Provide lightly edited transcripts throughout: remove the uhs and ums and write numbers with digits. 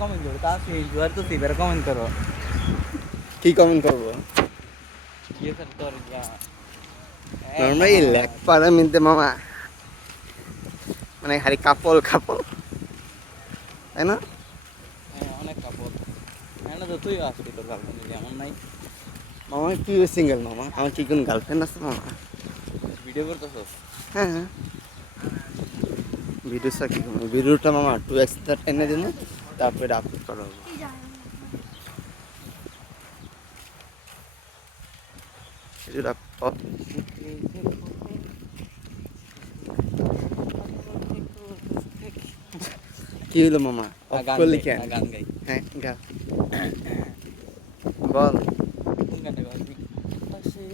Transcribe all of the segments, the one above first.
Comment করো, তা সেই জোয়ার তো সিবার কমেন্ট করো। কি কমেন্ট করবো? ইয়ে স্যার তোর নর্মালি লেখ পাড়া মিনতে মামা মানে খালি কাপড় কাপড়, তাই না? হ্যাঁ অনেক কাপড়। হ্যাঁ না তো তুইও আসবি তোর গার্লফ্রেন্ড এমন নাই। মামা কি সিঙ্গেল মামা? আমার কি কোন গার্লফ্রেন্ড আছে মামা? ভিডিও করতেছস? হ্যাঁ হ্যাঁ, ভিডিও সা কি করবো? ভিডিওটা মামা 2x এনে দিন, তারপরে আপলোড করা হবে। ভিডিওটা কি হলো মামা? অফ গান করলি গাই, কেন? গান গাই। হ্যাঁ গা বল। কোন গানটা গাইবি? পাশে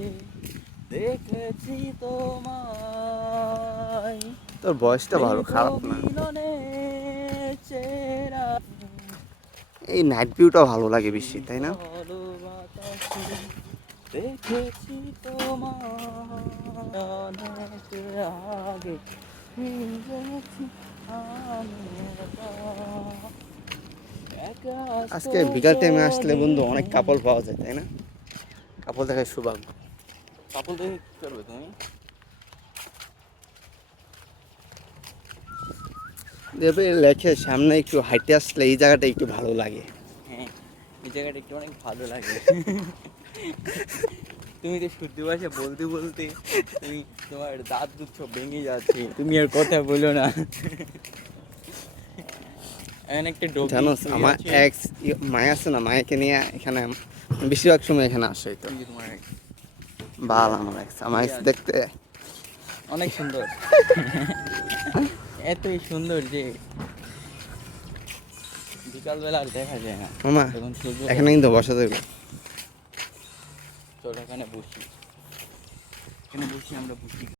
দেখেছি তোমায়, তোর বয়সটা ভালো, স্নিগ্ধ খারাপ না। মিলনের চেহারা, এই নাইট ভিউটা ভালো লাগে বেশি, তাই না? শীতল বাতাসে দেখেছি তোমায় অনেক আগে, ভিজেছি আমি একা আজকে বিকাল টাইমে আসলে বন্ধু তোদের অনেক কাপড় পাওয়া যায়, তাই না? কাপড় দেখায় সৌভাগ্য। কাপড় দেখে কি করবে তুমি? দেবে লেখে সামনে একটু হাইটে আসলে এই জায়গাটা একটু ভালো লাগে। হ্যাঁ এই জায়গাটা একটু অনেক ভালো লাগে। তুমি তো শুদ্ধ ভাষা বলতে বলতে তুমি তোমার দাঁত দুধ সব ভেঙে যাচ্ছে, তুমি আর কথা বলো না। এমন একটা ডগি জানোস শুয়ে আমার আছে। এক্স মায়া আছে না, মায়াকে নিয়ে এখানে বেশিরভাগ সময় এখানে আসে। তো ওই যে তোমার ex বাল আমার এক্স, আমার শুয়ে এক্স আছে। দেখতে অনেক সুন্দর। এতই সুন্দর যে বিকালবেলা আর দেখা যায় না, মামা যখন সূর্য এখানে কিন্তু বসা যাবে। চল এখানে বসি, এখানে বসি, আমরা বসি।